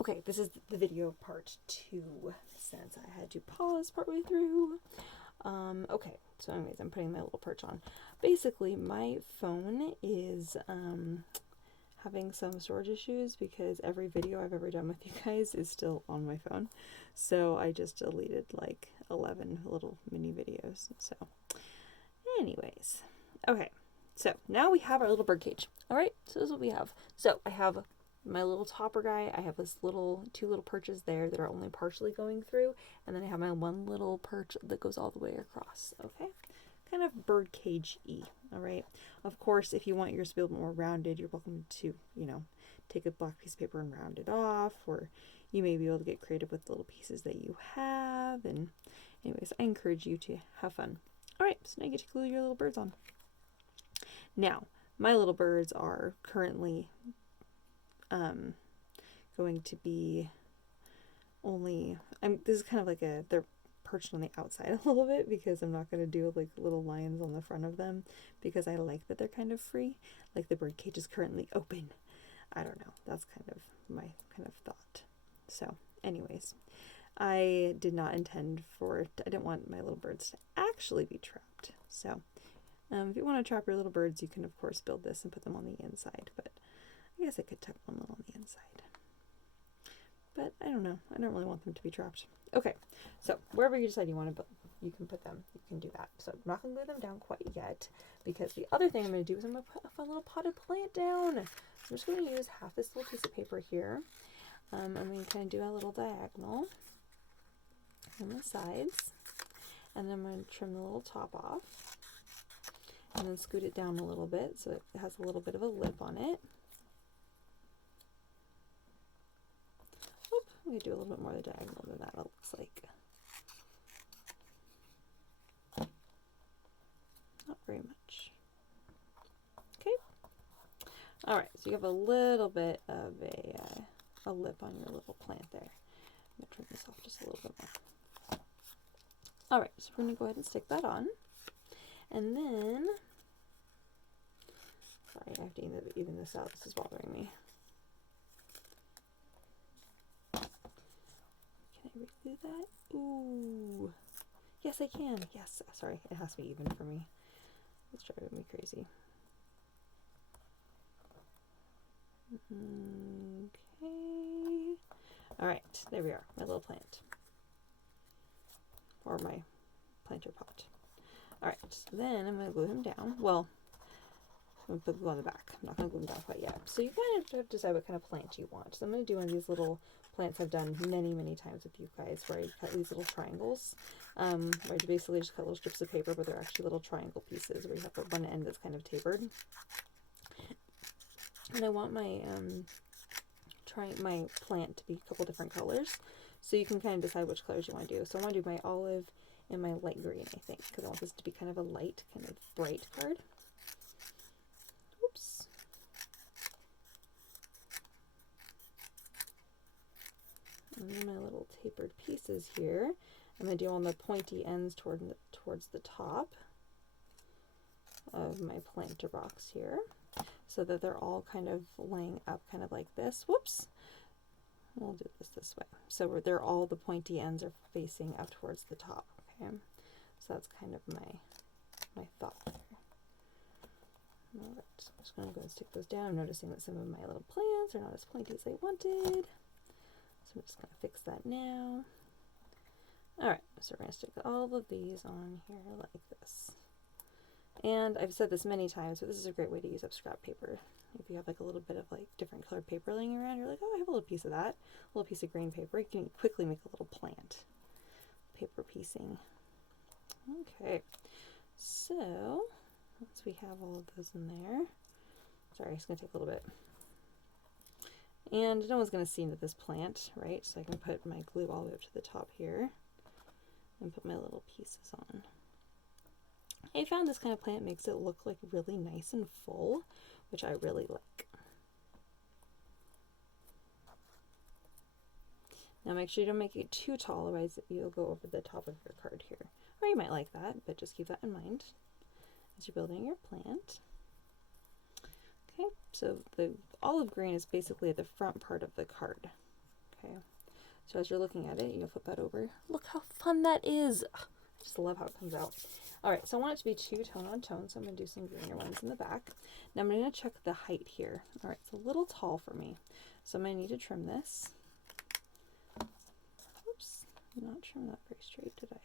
Okay, this is the video part 2 since I had to pause partway through. Okay, so anyways, I'm putting my little perch on. Basically, my phone is having some storage issues because every video I've ever done with you guys is still on my phone. So I just deleted like 11 little mini videos. So anyways, okay, so now we have our little bird cage. All right, so this is what we have. So I have my little topper guy. I have this two little perches there that are only partially going through, and then I have my one little perch that goes all the way across. Okay, kind of bird cage-y. All right, of course, if you want yours to be a little more rounded, you're welcome to, take a black piece of paper and round it off, or you may be able to get creative with the little pieces that you have. And anyways, I encourage you to have fun. All right, so now you get to glue your little birds on. Now, my little birds are currently going to be this is kind of like they're perched on the outside a little bit because I'm not going to do like little lines on the front of them because I like that they're kind of free. Like the bird cage is currently open. I don't know. That's kind of my kind of thought. So anyways, I did not intend I didn't want my little birds to actually be trapped. So if you want to trap your little birds, you can of course build this and put them on the inside, but I guess I could tuck one little on the inside. But I don't know. I don't really want them to be trapped. Okay, so wherever you decide you want to build, you can put them. You can do that. So I'm not going to glue them down quite yet because the other thing I'm going to do is I'm going to put a fun little potted plant down. I'm just going to use half this little piece of paper here. I'm going to kind of do a little diagonal on the sides. And then I'm going to trim the little top off. And then scoot it down a little bit so it has a little bit of a lip on it. I'm going to do a little bit more of the diagonal than that, it looks like. Not very much. Okay. Alright, so you have a little bit of a lip on your little plant there. I'm going to trim this off just a little bit more. Alright, so we're going to go ahead and stick that on. And then, sorry, I have to even this out. This is bothering me. Can I redo that? Ooh. Yes, I can. Yes. Sorry, it has to be even for me. It's driving me crazy. Okay. Alright, there we are. My little plant. Or my planter pot. Alright, so then I'm going to glue him down. Well, I'm going to put glue on the back. I'm not going to glue him down quite yet. So you kind of have to decide what kind of plant you want. So I'm going to do one of these little plants I've done many, many times with you guys where I cut these little triangles. Where I basically just cut little strips of paper, but they're actually little triangle pieces where you have one end that's kind of tapered. And I want my my plant to be a couple different colors. So you can kind of decide which colors you want to do. So I want to do my olive and my light green, I think, because I want this to be kind of a light, kind of bright card. Oops. And then my little tapered pieces here, I'm going to do on the pointy ends towards the top of my planter box here, so that they're all kind of laying up kind of like this. Whoops. We'll do this way. So they're all, the pointy ends are facing up towards the top. Okay, so that's kind of my thought there. All right, so I'm just going to go and stick those down. I'm noticing that some of my little plants are not as pointy as I wanted. So I'm just going to fix that now. Alright, so we're going to stick all of these on here like this. And I've said this many times, but this is a great way to use up scrap paper. If you have like a little bit of like different colored paper laying around, you're like, oh, I have a little piece of that. A little piece of green paper. You can quickly make a little plant. Paper piecing. Okay, so once we have all of those in there, sorry, it's going to take a little bit. And no one's going to see into this plant, right? So I can put my glue all the way up to the top here and put my little pieces on. I found this kind of plant makes it look like really nice and full, which I really like. Now make sure you don't make it too tall, otherwise you'll go over the top of your card here. Or you might like that, but just keep that in mind as you're building your plant. Okay, so the olive green is basically at the front part of the card. Okay. So as you're looking at it, you'll flip that over. Look how fun that is. Ugh, I just love how it comes out. All right, so I want it to be 2 tone on tone, so I'm going to do some greener ones in the back. Now I'm going to check the height here. All right, it's a little tall for me, so I'm going to need to trim this. Oops, did not trim that very straight, did I?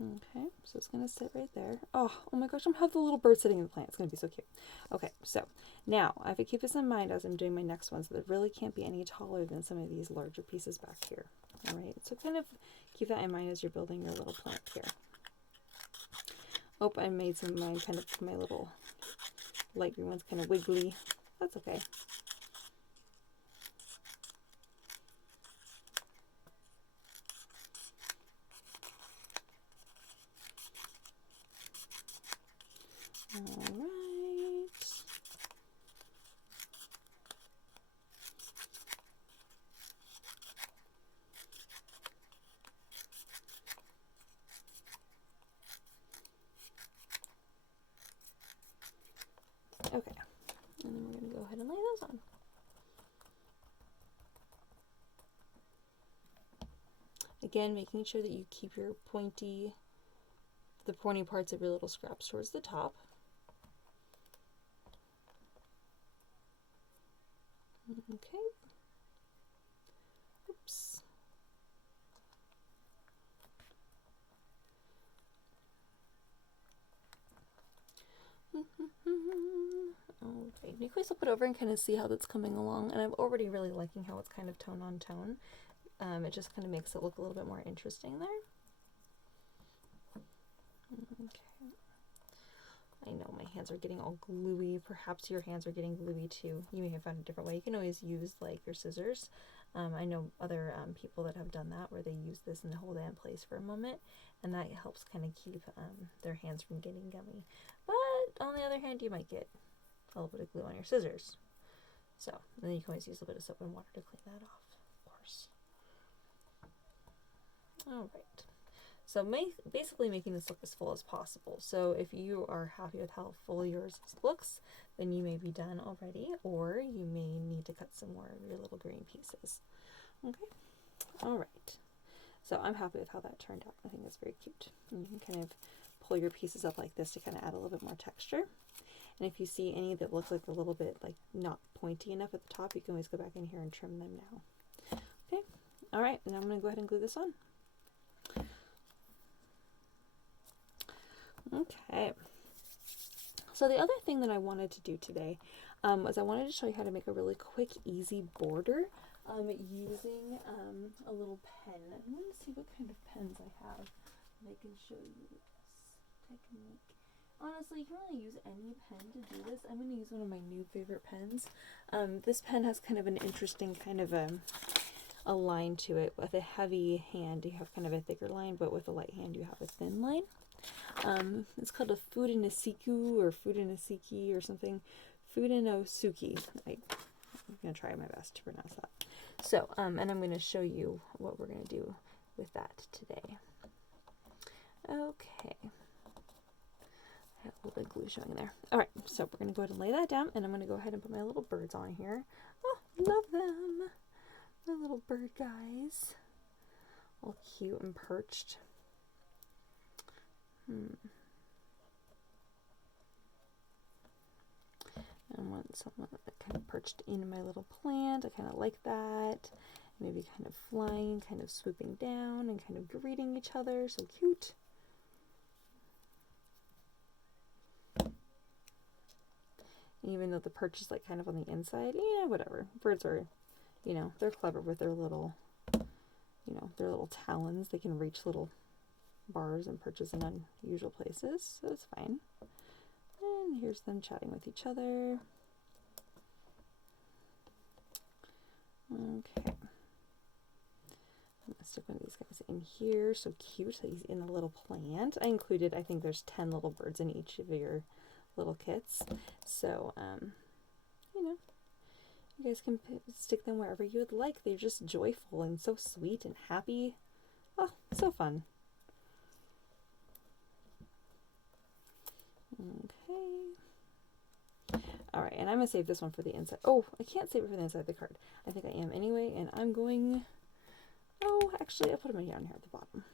Okay, so it's going to sit right there. Oh my gosh, I'm going to have the little bird sitting in the plant. It's going to be so cute. Okay, so now I have to keep this in mind as I'm doing my next one, so that it really can't be any taller than some of these larger pieces back here. All right, so kind of keep that in mind as you're building your little plant here. Oh, I made some of mine kind of, my little light green ones kind of wiggly. That's okay. All right. Okay, and then we're going to go ahead and lay those on. Again, making sure that you keep your pointy parts of your little scraps towards the top. Okay. Oops. Okay, you can flip it over and kind of see how that's coming along, and I'm already really liking how it's kind of tone on tone. It just kind of makes it look a little bit more interesting there. Okay. I know my hands are getting all gluey. Perhaps your hands are getting gluey too. You may have found a different way. You can always use like your scissors. I know other people that have done that, where they use this and hold it in place for a moment, and that helps kind of keep their hands from getting gummy. But on the other hand, you might get a little bit of glue on your scissors. So then you can always use a bit of soap and water to clean that off, of course. All right. So basically making this look as full as possible. So if you are happy with how full yours looks, then you may be done already, or you may need to cut some more of your little green pieces. Okay. All right. So I'm happy with how that turned out. I think it's very cute. And you can kind of pull your pieces up like this to kind of add a little bit more texture. And if you see any that look like a little bit like not pointy enough at the top, you can always go back in here and trim them now. Okay. All right. And I'm going to go ahead and glue this on. Okay, so the other thing that I wanted to do today was I wanted to show you how to make a really quick, easy border using a little pen. I'm going to see what kind of pens I have that I can show you this technique. Honestly, you can really use any pen to do this. I'm going to use one of my new favorite pens. This pen has kind of an interesting kind of a line to it. With a heavy hand, you have kind of a thicker line, but with a light hand, you have a thin line. It's called a Fudenasiku or Fudenasiki or something. Fudenosuke. I'm going to try my best to pronounce that. So, and I'm going to show you what we're going to do with that today. Okay. I have a little bit of glue showing there. Alright, so we're going to go ahead and lay that down, and I'm going to go ahead and put my little birds on here. Oh, love them! My little bird guys. All cute and perched. I want someone that kind of perched in my little plant. I kind of like that. Maybe kind of flying, kind of swooping down and kind of greeting each other. So cute. Even though the perch is like kind of on the inside, yeah, whatever. Birds are, you know, they're clever with their little, you know, their little talons. They can reach little bars and perches in unusual places, so it's fine. And here's them chatting with each other. Okay. I'm gonna stick one of these guys in here. So cute. He's in a little plant. I included, I think there's 10 little birds in each of your little kits. So, you know, you guys can stick them wherever you would like. They're just joyful and so sweet and happy. Oh, so fun. Okay. All right, and I'm going to save this one for the inside. Oh, I can't save it for the inside of the card. I think I am anyway, and I'm going... Oh, actually, I put them down here at the bottom.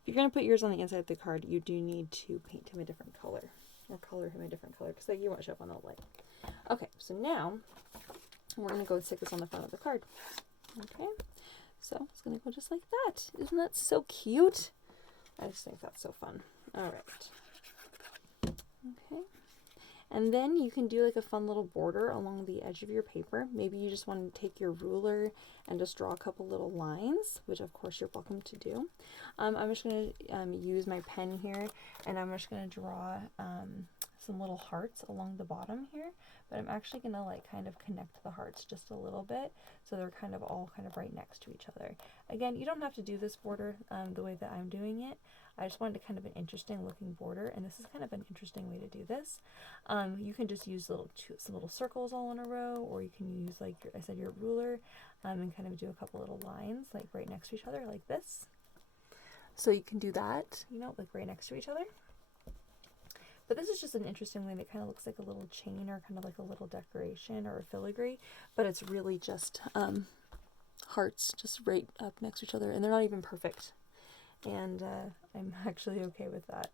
If you're going to put yours on the inside of the card, you do need to paint him a different color. Or color him a different color, because like, you won't show up on the light. Okay, so now we're going to go and stick this on the front of the card. Okay, so it's going to go just like that. Isn't that so cute? I just think that's so fun. All right. Okay. And then you can do like a fun little border along the edge of your paper. Maybe you just want to take your ruler and just draw a couple little lines, which of course you're welcome to do. I'm just going to use my pen here, and I'm just going to draw some little hearts along the bottom here, but I'm actually going to like kind of connect the hearts just a little bit so they're kind of all kind of right next to each other. Again, you don't have to do this border the way that I'm doing it. I just wanted kind of an interesting looking border, and this is kind of an interesting way to do this. You can just use some little circles all in a row, or you can use, like I said, your ruler and kind of do a couple little lines like right next to each other like this. So you can do that, you know, like right next to each other. But this is just an interesting way that kind of looks like a little chain or kind of like a little decoration or a filigree, but it's really just hearts just right up next to each other, and they're not even perfect. And I'm actually okay with that,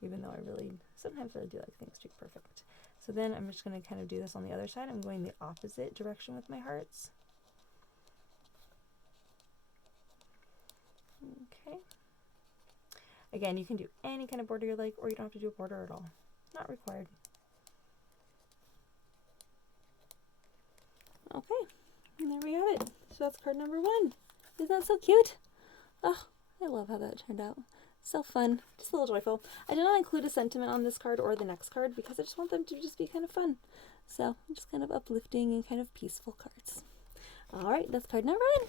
even though sometimes I do like things to be perfect. So then I'm just going to kind of do this on the other side. I'm going the opposite direction with my hearts. Okay. Again, you can do any kind of border you like, or you don't have to do a border at all. Not required. Okay, and there we have it. So that's card number 1. Isn't that so cute? Oh, I love how that turned out. So fun. Just a little joyful. I did not include a sentiment on this card or the next card because I just want them to just be kind of fun. So, just kind of uplifting and kind of peaceful cards. Alright, that's card number 1.